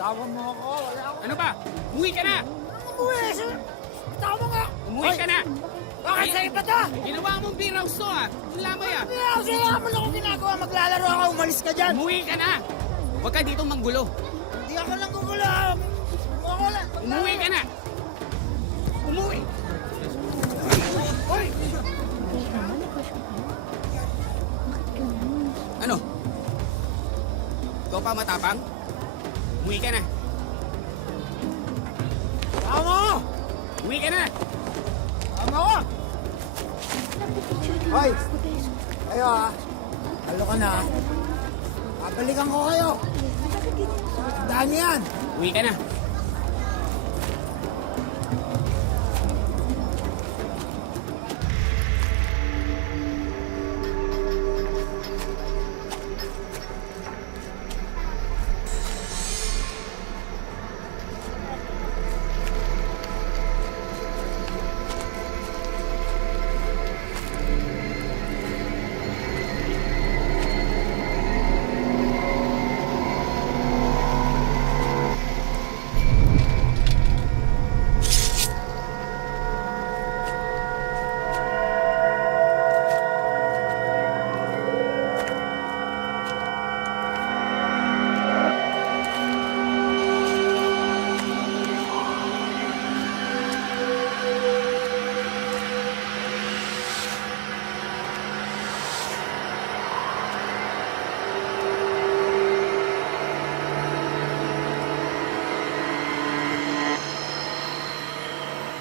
Bitawan mo ako. Wala ako. Ano ba? Umuwi ka na! Umuwi! Bitawan mo nga! Umuwi ka na! Bakit sa iba to? Ginawa mong beer house to ah! Ang lamay ah! Kasi naman ako ginagawa. Maglalaro ako. Umalis ka dyan. Umuwi ka na! Huwag ka dito manggulo. Hindi ako lang gugulo. Ako lang. Umuwi ka na! Umuwi! Hoy! Ano? Ikaw pa matapang? Umuwi ka na! Tama ko! Umuwi ka na! Tama ko! Hoy! Kayo ah. Halo ka na. Babalikan ko kayo. Tandaan niyo yan. Umuwi ka na!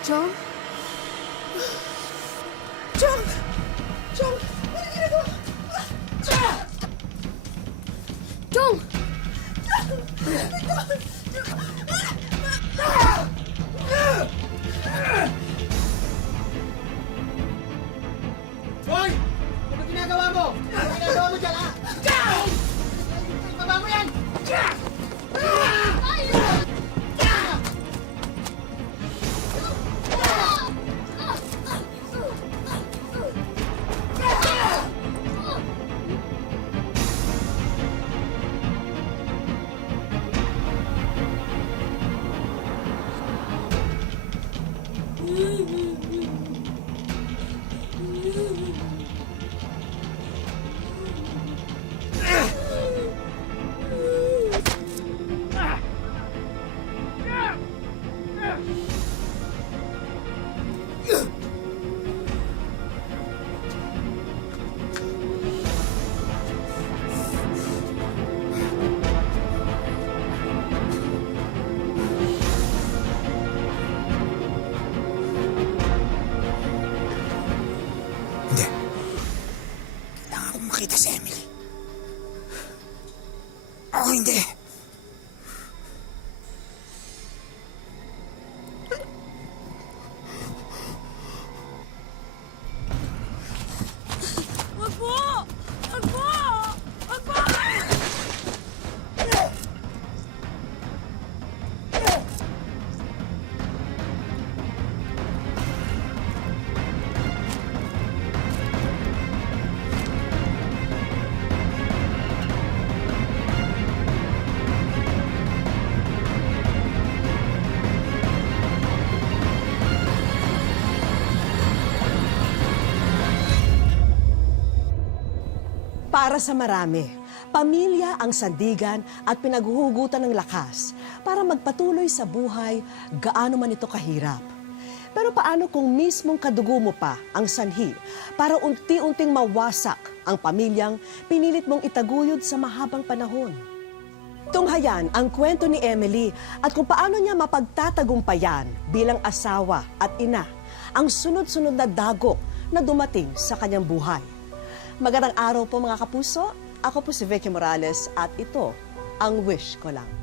Chong? Chong! Chong! Ano ginagawa? Chong! Hoy! Ano ginagawa mo? Ano ginagawa mo dyan, ha? Baba mo yan! Hindi. Kailangan kong makita si Emily. Ako hindi. Wag po! Wag po! Wag po! Para sa marami, pamilya ang sandigan at pinaghuhugutan ng lakas para magpatuloy sa buhay gaano man ito kahirap. Pero paano kung mismong kadugo mo pa ang sanhi para unti-unting mawasak ang pamilyang pinilit mong itaguyod sa mahabang panahon? Tunghayan ang kwento ni Emily at kung paano niya mapagtatagumpayan bilang asawa at ina ang sunod-sunod na dagok na dumating sa kanyang buhay. Magandang araw po mga kapuso. Ako po si Vicky Morales at ito ang Wish Ko Lang.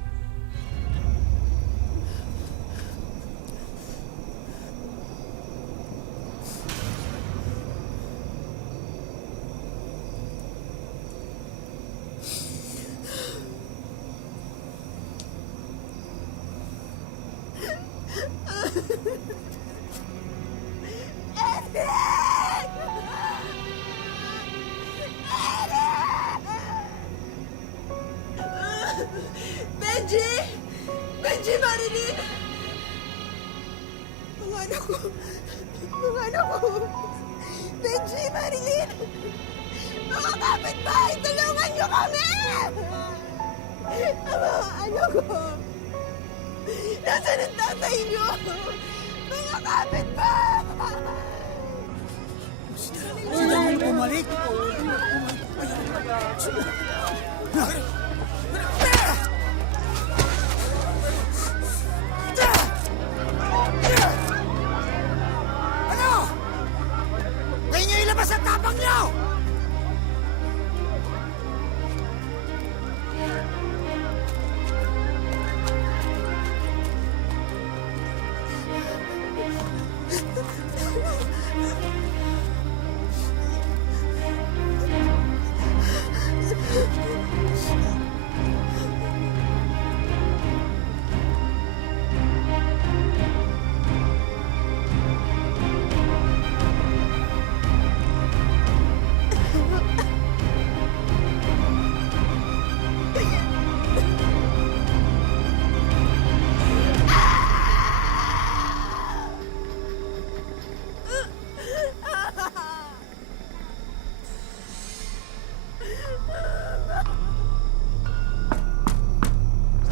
Benji! Benji, Marilyn! Mga anak ko! Mga anak ko! Benji, Marilyn! Mga kapitbahay, tulungan niyo kami! Ang mga anak ko! Nasaan ang tatay niyo? Mga kapitbahay! Si Daniel bumalik. Ano? Kayo niyo ilabas ang tapang niyo!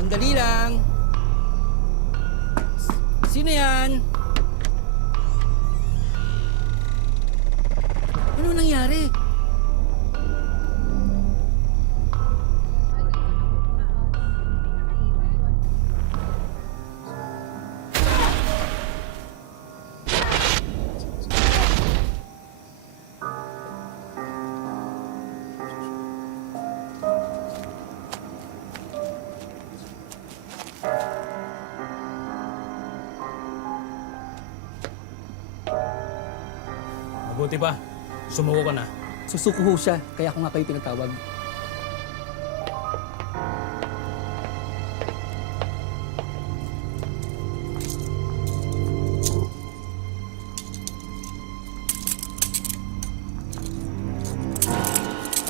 Sandali lang. Sino yan? Ano nangyari? Mabuti pa. Sumuko ka na. Susuko ho siya, kaya ako nga kayo tinatawag.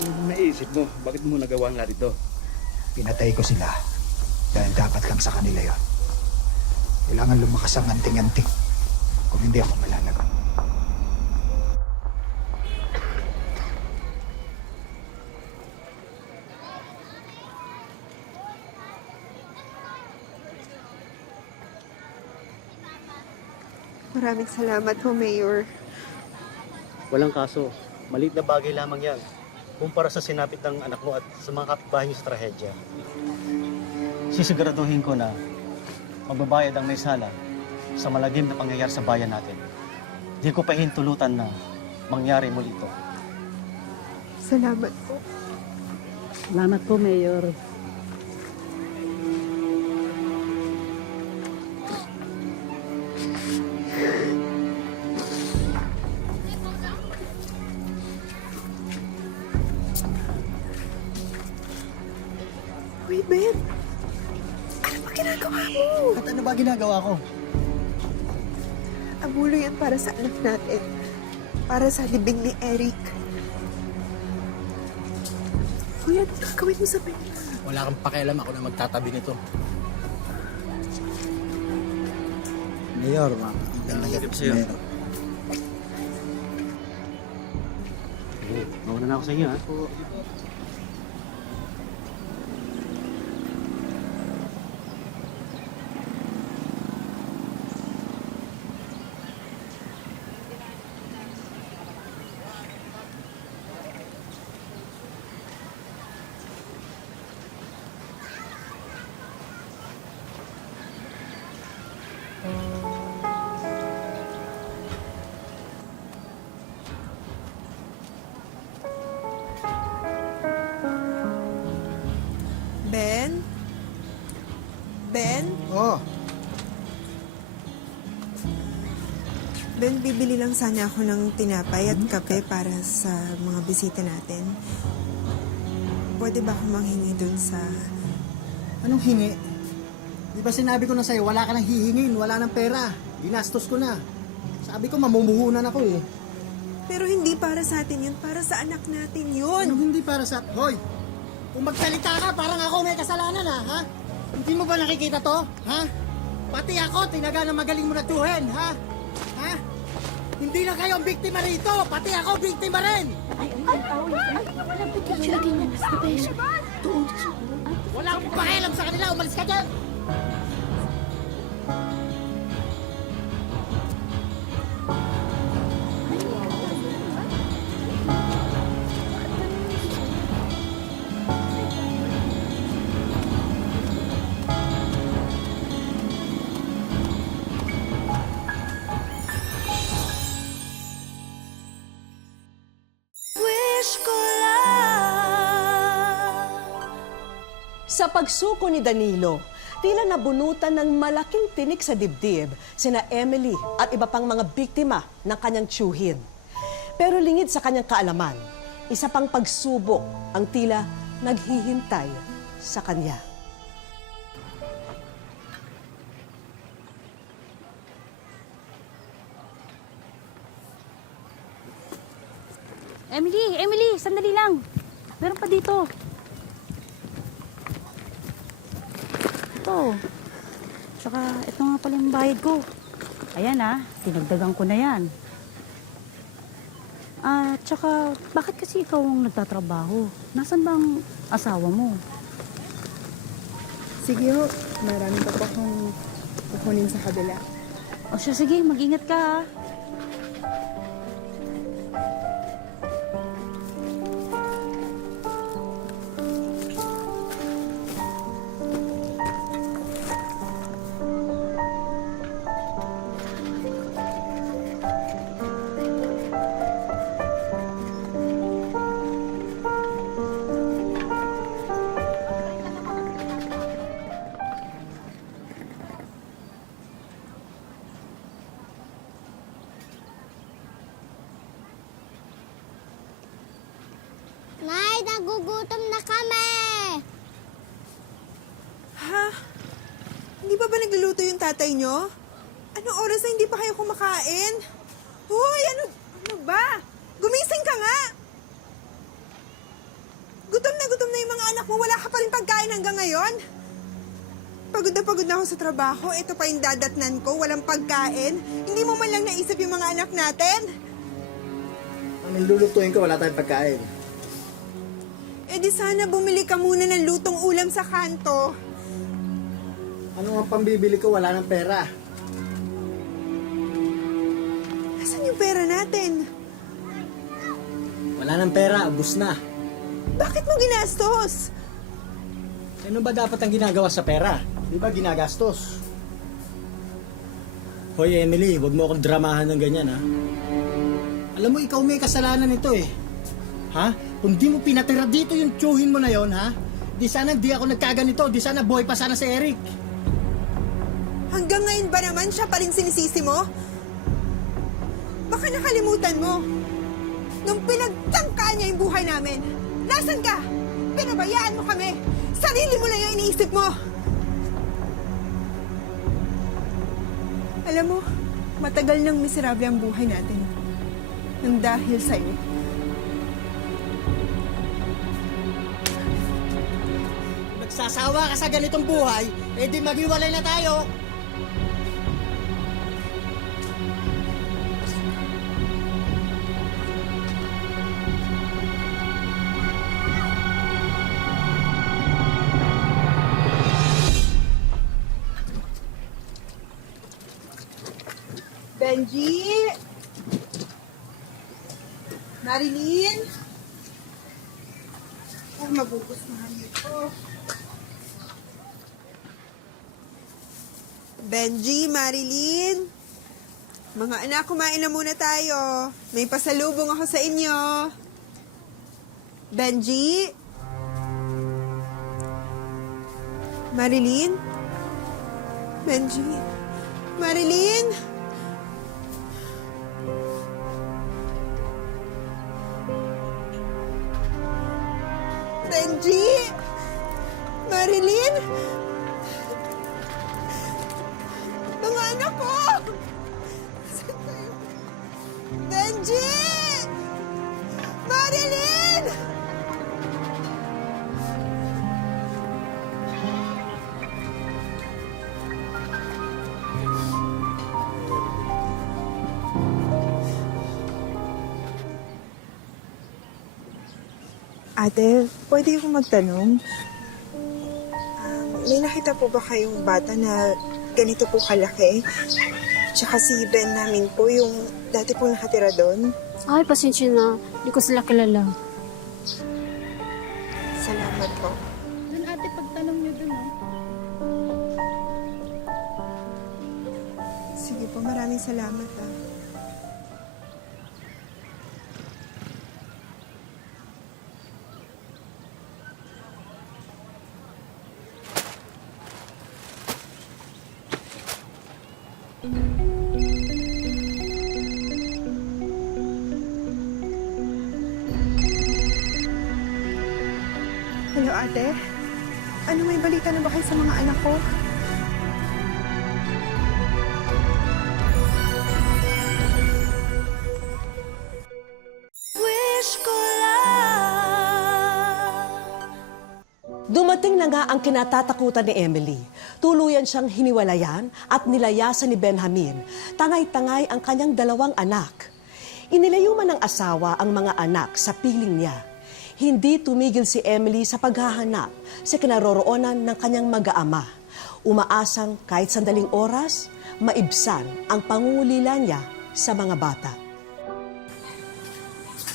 Ano naisip mo? Bakit mo nagawa nga dito? Pinatay ko sila dahil dapat lang sa kanila yon. Kailangan lumakas ang anting-anting kung hindi ako malalagot. Maraming salamat ho, Mayor. Walang kaso. Maliit na bagay lamang yan. Kumpara sa sinapit ng anak mo at sa mga kapitbahay niyo sa trahedya. Sisiguraduhin ko na magbabayad ang may sala sa malagim na pangyayari sa bayan natin. Di ko pahintulutan na mangyari muli ito. Salamat po. Salamat po, Mayor. Uy, Ben! Ano ba ginagawa mo? At ano ba ginagawa ko? Abulo yan para sa anak natin. Para sa libing ni Eric. Kuya, ano gagawin mo sa Ben? Wala kang pakialam, ako na magtatabi nito. Mayor, magandang Hirap sa'yo. Mauna na ako sa inyo, ha? Ben? Ben? Oh, Ben, bibili lang sana ako ng tinapay at kape para sa mga bisita natin. Pwede ba akong manghingi dun sa... anong hingi? Di ba sinabi ko na sa'yo, wala ka nang hihingin, wala nang pera. Ginastos ko na. Sabi ko, mamumuhunan ako eh. Pero hindi para sa atin yun, para sa anak natin yun. Anong hindi para sa... Hoy! Kung magsalita ka, parang ako may kasalanan ha? Hindi mo ba nakikita to? Ha? Pati ako, tinaga na magaling mo na tuhin, ha? Ha? Hindi na kayo ang biktima rito, pati ako biktima rin! Wala akong pakialam sa kanila, umalis ka dyan! Sa pagsuko ni Danilo, tila nabunutan ng malaking tinik sa dibdib sina Emily at iba pang mga biktima ng kanyang tiyuhin. Pero lingid sa kanyang kaalaman, isa pang pagsubok ang tila naghihintay sa kanya. Emily, sandali lang. Meron pa dito. Ito. Tsaka, ito nga pala yung bayad ko. Ayan dinagdagan ko na yan. Tsaka, bakit kasi ikaw ang nagtatrabaho? Nasaan bang asawa mo? Sige ho, marami pa po akong kukunin sa kabila. O siya, sige, mag-ingat ka ha. Nay, nagugutom na kami! Ha? Hindi pa ba nagluluto yung tatay nyo? Anong oras na hindi pa kayo kumakain? Hoy, ano ba? Gumising ka nga! Gutom na yung mga anak mo. Wala ka pa rin pagkain hanggang ngayon? Pagod na ako sa trabaho. Ito pa yung dadatnan ko. Walang pagkain. Hindi mo man lang naisip yung mga anak natin? Ang lulutuin ko, wala tayong pagkain. Eh di sana bumili ka muna ng lutong ulam sa kanto. Ano ang pambibili ko, wala ng pera. Nasaan yung pera natin? Wala ng pera, ubus na. Bakit mo ginastos? Ano ba dapat ang ginagawa sa pera? Di ba ginagastos? Hoy Emily, wag mo akong dramahan ng ganyan ha. Alam mo, ikaw may kasalanan nito eh. Ha? Kung di mo pinatira dito yung tiyuhin mo na yon, ha? Di sana di ako nagkaganito, di sana buhay pa sana si Eric. Hanggang ngayon ba naman siya pa rin sinisisi mo? Baka nakalimutan mo. Nung pinagtangkaan niya yung buhay namin, nasan ka? Pinabayaan mo kami. Sarili mo lang yung iniisip mo. Alam mo, matagal nang miserable ang buhay natin. Nang dahil sa'yo. Nagsasawa ka sa ganitong buhay, eh di maghiwalay na tayo. Benji! Marilyn! Oh, magugustuhan nito. Benji, Marilyn! Mga anak, kumain na muna tayo. May pasalubong ako sa inyo. Benji? Marilyn? Benji? Marilyn? Benji? Marilyn? Mga anak ko! Saan kayo? Benji! Marilyn! Ate, pwede akong magtanong? May nakita po ba kayong bata na ganito po kalaki? Tsaka si Ben namin po, yung dati po nakatira doon. Ay, pasensya na. Hindi ko sila kilala. Salamat po. Doon ate, pagtanong niyo doon, Sige po, maraming salamat ah. Hello ate, ano may balita na ba kayo sa mga anak ko? Dumating na nga ang kinatatakutan ni Emily. Tuluyan siyang hiniwalayan at nilayasan ni Benjamin. Tangay-tangay ang kanyang 2 anak. Inilayo man ng asawa ang mga anak sa piling niya. Hindi tumigil si Emily sa paghahanap sa kinaroroonan ng kanyang mag-aama. Umaasang kahit sandaling oras, maibsan ang pangungulila niya sa mga bata.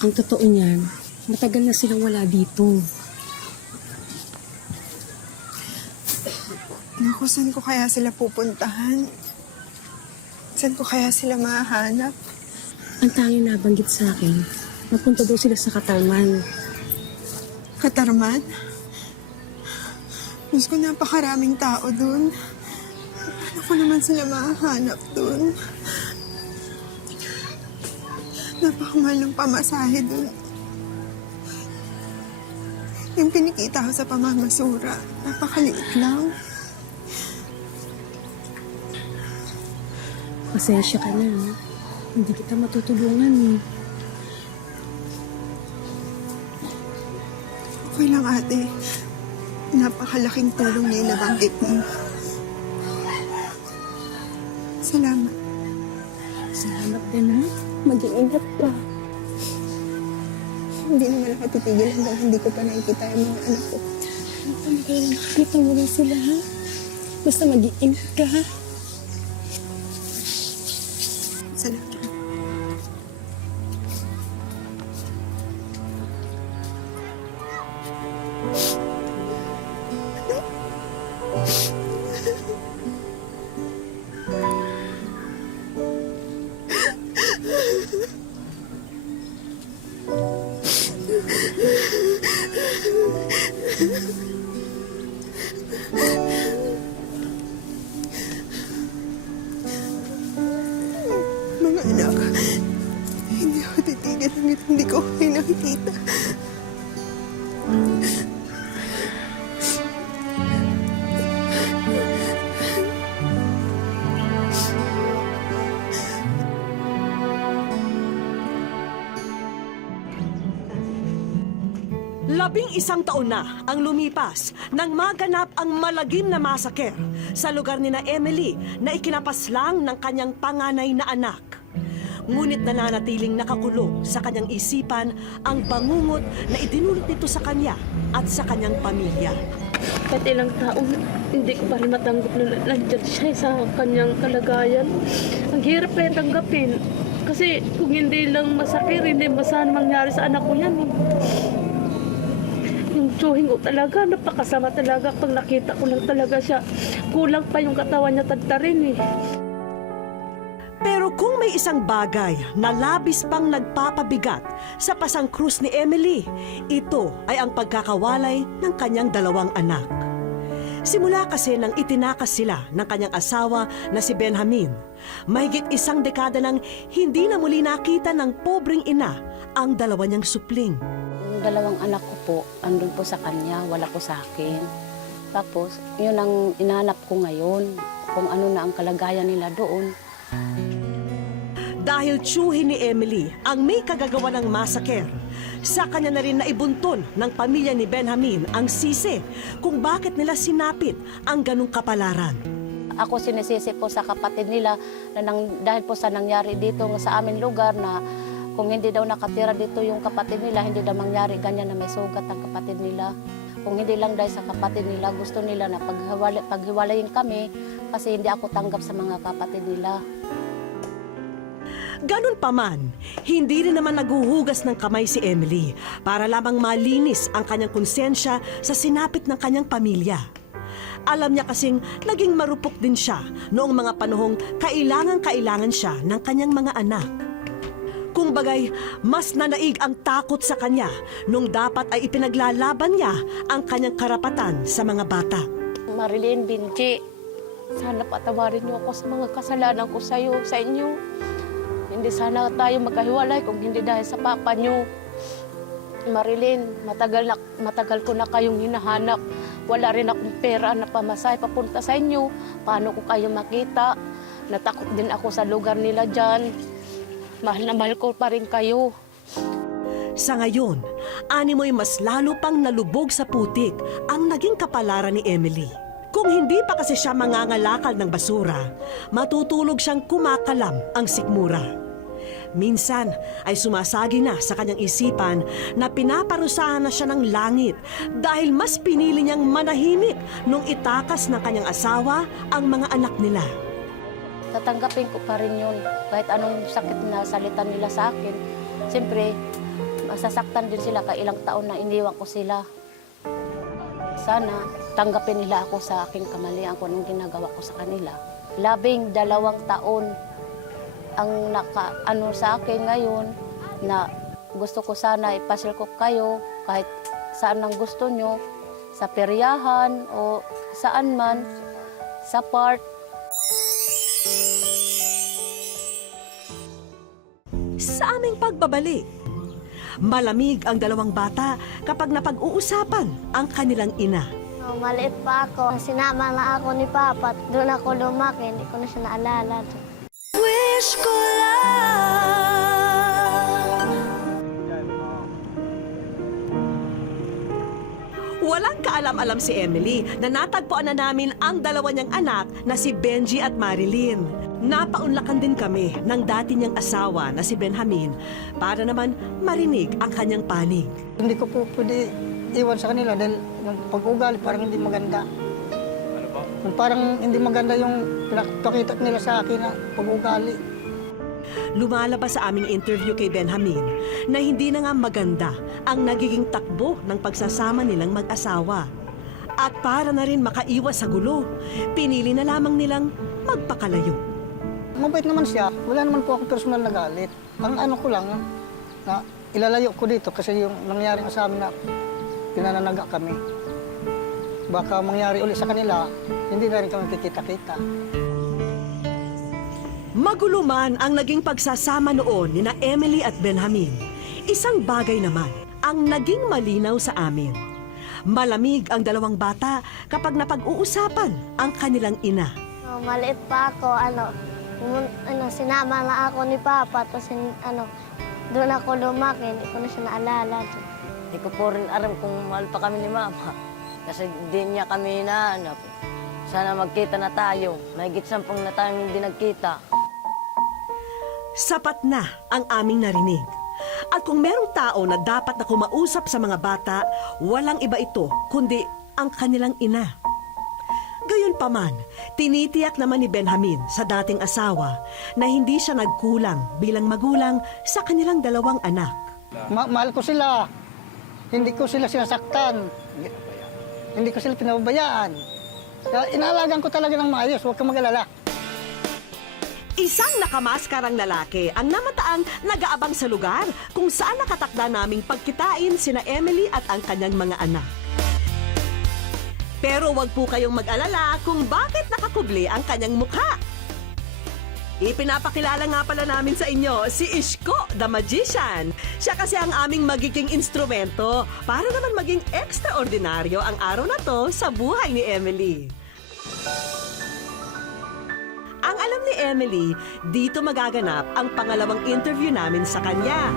Ang totoo niyan, matagal na silang wala dito. Naku, saan ko kaya sila pupuntahan? Saan ko kaya sila mahanap? Ang tanging nabanggit sa akin, mapunta daw sila sa Katarman. Katarman? Diyos ko, napakaraming tao dun. Paano ko naman sila mahanap dun? Napakamahal ng pamasahe dun. Yung kinikita ko sa pamamasura, napakaliit lang. Pasensya ka na, ha? Hindi kita matutulungan, eh. Okay lang ate. Napakalaking tulong niya yung nabanggit mo. Salamat. Salamat din, ha? Mag-iingat ka. Hindi naman ako titigil hanggang hindi ko pa nakikita yung mga anak ko. Nakita mo rin sila, ha? Basta mag-iingat ka, ha? Salamat. Mga anak, hindi ako titigil hanggang hindi ko kayo nakikita. Labing-1 taon na ang lumipas nang maganap ang malagim na masaker sa lugar ni na Emily na ikinapaslang ng kanyang panganay na anak. Ngunit nananatiling nakakulong sa kanyang isipan ang bangungot na idinulot nito sa kanya at sa kanyang pamilya. Kahit ilang taon, hindi ko pa rin matanggap na nandiyan siya sa kanyang kalagayan. Ang hirap kaya tanggapin. Kasi kung hindi lang masakit, hindi masahan mangyari sa anak ko yan. Yung tsuhin ko talaga, napakasama talaga. Pag nakita ko lang talaga siya, kulang pa yung katawan niya tagtarin, eh. Pero kung may isang bagay na labis pang nagpapabigat sa pasangkrus ni Emily, ito ay ang pagkakawalay ng kanyang 2 anak. Simula kasi nang itinakas sila ng kanyang asawa na si Benjamin, mahigit 1 dekada nang hindi na muli nakita ng pobreng ina ang 2 niyang supling. Yung 2 anak ko po, andun po sa kanya, wala po sa akin. Tapos, yun ang inahanap ko ngayon, kung ano na ang kalagayan nila doon. Dahil tiyuhin ni Emily ang may kagagawa ng masaker, sa kanya na rin naibunton ng pamilya ni Benjamin ang sisi kung bakit nila sinapit ang ganong kapalaran. Ako sinisisi po sa kapatid nila na dahil po sa nangyari dito sa aming lugar na Kung hindi daw nakatira dito yung kapatid nila, hindi daw mangyari ganyan na may sugat ang kapatid nila. Kung hindi lang dahil sa kapatid nila, gusto nila na paghiwalayin kami kasi hindi ako tanggap sa mga kapatid nila. Ganun pa man, hindi rin naman naguhugas ng kamay si Emily para lamang malinis ang kanyang konsensya sa sinapit ng kanyang pamilya. Alam niya kasing naging marupok din siya noong mga panahong kailangan siya ng kanyang mga anak. Kung bagay, mas nanaig ang takot sa kanya nung dapat ay ipinaglalaban niya ang kanyang karapatan sa mga bata. Marilyn, Benji, sana patawarin niyo ako sa mga kasalanan ko sa inyo. Hindi sana tayo magkahiwalay kung hindi dahil sa papa niyo. Marilyn, matagal ko na kayong hinahanap. Wala rin akong pera na pamasahe papunta sa inyo. Paano ko kayo makita? Natakot din ako sa lugar nila dyan. Mahal na mahal ko pa rin kayo. Sa ngayon, animoy mas lalo pang nalubog sa putik ang naging kapalaran ni Emily. Kung hindi pa kasi siya mangangalakal ng basura, matutulog siyang kumakalam ang sikmura. Minsan ay sumasagi na sa kanyang isipan na pinaparusahan na siya ng langit dahil mas pinili niyang manahimik nung itakas ng kanyang asawa ang mga anak nila. Tatanggapin ko pa rin yun. Kahit anong sakit na salita nila sa akin. Siyempre, masasaktan din sila kaya ilang taon na iniwan ko sila. Sana tanggapin nila ako sa aking kamalian kung anong ginagawa ko sa kanila. 12 taon ang nakaano sa akin ngayon na gusto ko sana ipasyal ko kayo kahit saan ang gusto nyo, sa peryahan o saan man, sa park. Sa aming pagbabalik, malamig ang dalawang bata kapag napag-uusapan ang kanilang ina. Maliit pa ako, sinama na ako ni Papa. Doon ako lumaki, hindi ko na siya naalala. Wish ko Walang kaalam-alam si Emily na natagpuan na namin ang dalawa niyang anak na si Benji at Marilyn. Napaunlakan din kami ng dati niyang asawa na si Benjamin para naman marinig ang kanyang panig. Hindi ko po pwede iwan sa kanila dahil yung pag-ugali parang hindi maganda. Ano po? Parang hindi maganda yung pinakita nila sa akin na pag-ugali. Lumalabas sa aming interview kay Benjamin na hindi na nga maganda ang nagiging takbo ng pagsasama nilang mag-asawa. At para na rin makaiwas sa gulo, pinili na lamang nilang magpakalayo. Mabait naman siya. Wala naman po ako personal na galit. Ang ano ko lang, na ilalayo ko dito kasi yung nangyari sa amin na pinananaga kami. Baka mangyari ulit sa kanila, hindi na rin kami kikita-kita. Magulo man ang naging pagsasama noon ni na Emily at Benjamin, isang bagay naman ang naging malinaw sa amin. Malamig ang dalawang bata kapag napag-uusapan ang kanilang ina. maliit pa ako, sinama na ako ni Papa. Tapos, doon ako lumaki, hindi ko na siya naalala. Hindi ko po rin alam kung mahal pa kami ni Mama. Kasi di niya kami hinahanap. Sana magkita na tayo. Mahigit 10 na tayong hindi nagkita. Sapat na ang aming narinig. At kung merong tao na dapat na kumausap sa mga bata, walang iba ito kundi ang kanilang ina. Gayunpaman, tinitiyak naman ni Benjamin sa dating asawa na hindi siya nagkulang bilang magulang sa kanilang 2 anak. Mahal ko sila. Hindi ko sila sinasaktan. Hindi ko sila pinababayaan. Inaalagaan ko talaga ng maayos. Huwag kang mag-alala. Isang nakamaskarang lalaki ang namataang nag-aabang sa lugar kung saan nakatakda naming pagkitain sina Emily at ang kanyang mga anak. Pero wag po kayong mag-alala kung bakit nakakubli ang kanyang mukha. Ipinapakilala nga pala namin sa inyo si Ishko the Magician. Siya kasi ang aming magiging instrumento para naman maging ekstraordinaryo ang araw na to sa buhay ni Emily. Ang alam ni Emily, dito magaganap ang pangalawang interview namin sa kanya.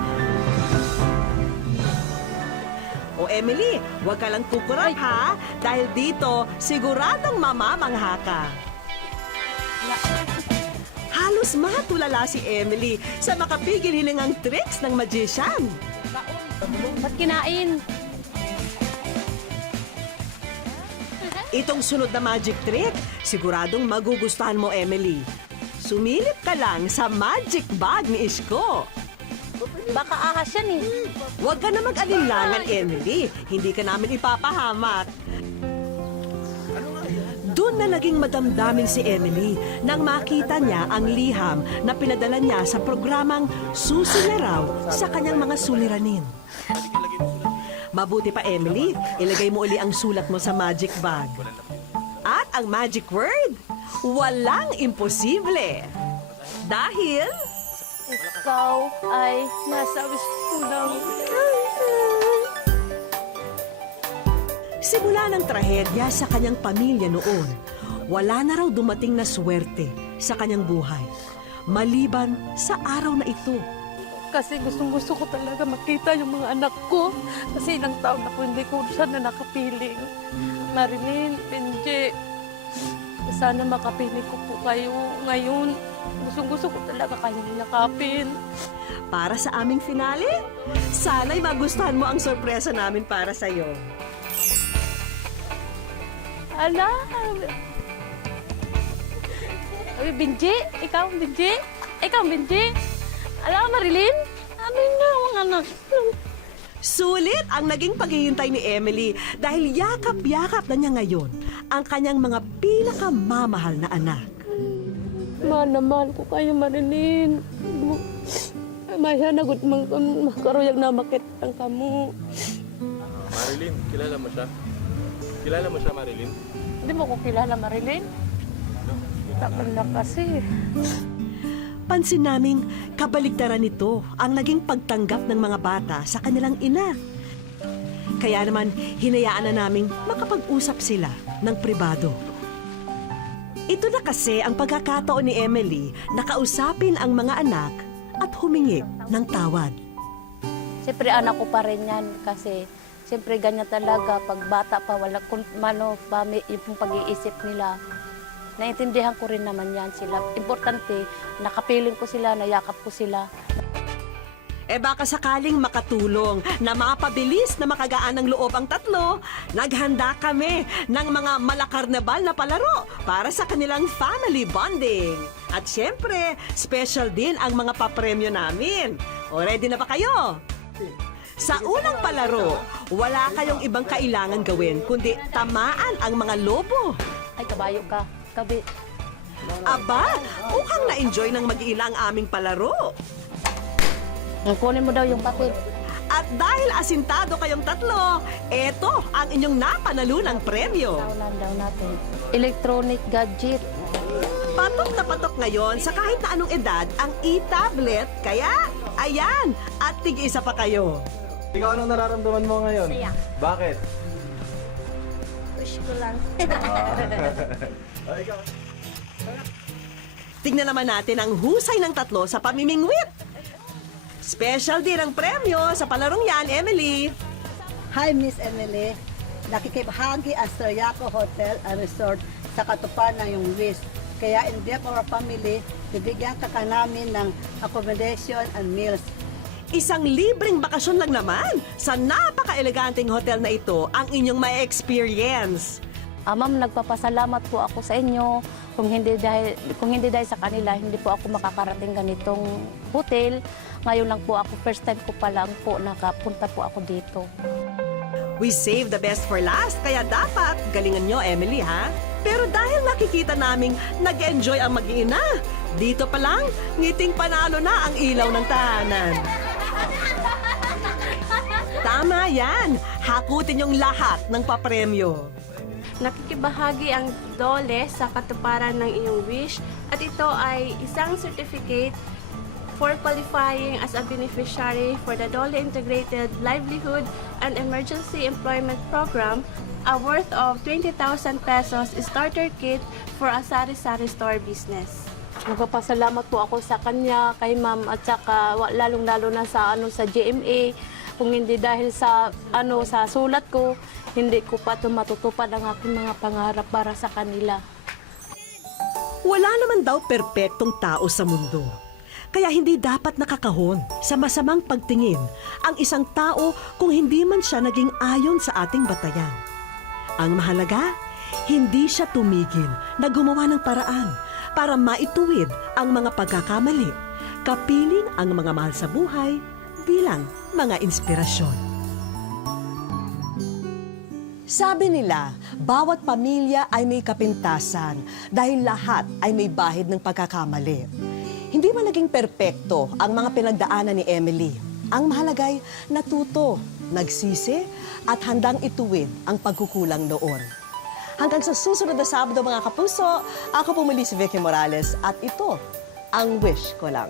O Emily, huwag ka lang kukurap ha, dahil dito siguradong mamamangha ka. Halos Matapos matulala si Emily sa makapigil hiningang tricks ng magician. Ba't kinain? Itong sunod na magic trick, siguradong magugustuhan mo, Emily. Sumilip ka lang sa magic bag ni Isko. Baka ahas yan eh. Huwag ka na mag-alinlangan, Emily. Hindi ka namin ipapahamak. Doon na naging madamdamin si Emily nang makita niya ang liham na pinadala niya sa programang Susi na raw sa kanyang mga suliranin. Mabuti pa, Emily, ilagay mo uli ang sulat mo sa magic bag. At ang magic word, walang imposible. Dahil Ikaw ay nasa wish ko lang. simula ng trahedya sa kanyang pamilya noon, wala na raw dumating na swerte sa kanyang buhay. Maliban sa araw na ito. Kasi gustong-gusto ko talaga makita yung mga anak ko. Kasi ilang taon ako hindi ko sana nakapiling. Marilyn, Benji, sana makapili ko po kayo ngayon. Gustong-gusto ko talaga kayong yakapin. Para sa aming finale, sana'y magustuhan mo ang sorpresa namin para sa'yo. Ala! Ay, Benji, ikaw, Benji? Ikaw, Benji? Ala, Marilyn? Ano na mga anak? Sulit ang naging paghihintay ni Emily dahil yakap-yakap na niya ngayon ang kanyang mga pinakamamahal na anak. Mahal na mahal ko kayo, Marilyn. Maya nagot makaroyag na makit ang kamu. Marilyn, kilala mo siya? Kilala mo siya, Marilyn? Hindi mo ko kilala, Marilyn. Takpan na kasi. Pansin naming kabaligtaran nito ang naging pagtanggap ng mga bata sa kanilang ina. Kaya naman, hinayaan na naming makapag-usap sila ng pribado. Ito na kasi ang pagkakataon ni Emily na kausapin ang mga anak at humingi ng tawad. Siyempre anak ko pa rin yan kasi siyempre ganyan talaga pag bata pa wala kung mano pa yung pag-iisip nila. Naintindihan ko rin naman yan sila. Importante, nakapiling ko sila, nayakap ko sila. Eh baka sakaling makatulong na mapabilis na makagaan ng loob ang tatlo, naghanda kami ng mga malakarnabal na palaro para sa kanilang family bonding. At syempre, special din ang mga papremyo namin. O ready na ba kayo? Sa unang palaro, wala kayong ibang kailangan gawin kundi tamaan ang mga lobo. Ay, kabayo ka. Kabi. Aba, mukhang na-enjoy ng mag-iila ang aming palaro. Kunin mo daw yung papel. At dahil asintado kayong tatlo, eto ang inyong napanalunang premyo. Taunan daw natin. Electronic gadget. Patok na patok ngayon sa kahit na anong edad ang e-tablet, kaya ayan, at tig-isa pa kayo. Ikaw, anong nararamdaman mo ngayon? Saya. Bakit? Wish ko lang. Tignan naman natin ang husay ng tatlo sa pamimingwit. Special din ang premyo sa palarong yan, Emily. Hi, Miss Emily. Nakikibahagi ang Soriaco Hotel and Resort sa katuparan ng iyong wish. Kaya in behalf of our family, bibigyan ka namin ng accommodation and meals. Isang libreng bakasyon lang naman sa napaka-eleganteng hotel na ito ang inyong may experience. Ma'am, nagpapasalamat po ako sa inyo. Kung hindi dahil sa kanila, hindi po ako makakarating ganitong hotel. Ngayon lang po ako, first time ko pa lang po nakapunta po ako dito. We save the best for last, kaya dapat galingan nyo, Emily, ha? Pero dahil nakikita naming nag-enjoy ang mag-iina, dito pa lang, ngiting panalo na ang ilaw ng tahanan. Tama yan! Hakutin yung lahat ng papremyo. Nakikibahagi ang DOLE sa katuparan ng iyong wish at ito ay isang certificate for qualifying as a beneficiary for the DOLE Integrated Livelihood and Emergency Employment Program, a worth of 20,000 pesos starter kit for a sari-sari store business. Nagpapasalamat po ako sa kanya, kay ma'am at saka lalong-lalo na sa sa GMA. Kung hindi dahil sa sa sulat ko, hindi ko pa matutupad ang aking mga pangarap para sa kanila. Wala naman daw perpektong tao sa mundo. Kaya hindi dapat nakakahon sa masamang pagtingin ang isang tao kung hindi man siya naging ayon sa ating batayan. Ang mahalaga, hindi siya tumigil na gumawa ng paraan para maituwid ang mga pagkakamali, kapiling ang mga mahal sa buhay bilang mga inspirasyon. Sabi nila, bawat pamilya ay may kapintasan dahil lahat ay may bahid ng pagkakamali. Hindi man naging perpekto ang mga pinagdaanan ni Emily. Ang mahalagay, natuto, nagsisi at handang ituwid ang pagkukulang noon. Hanggang sa susunod na Sabado mga kapuso, ako po muli si Vicky Morales at ito ang wish ko lang.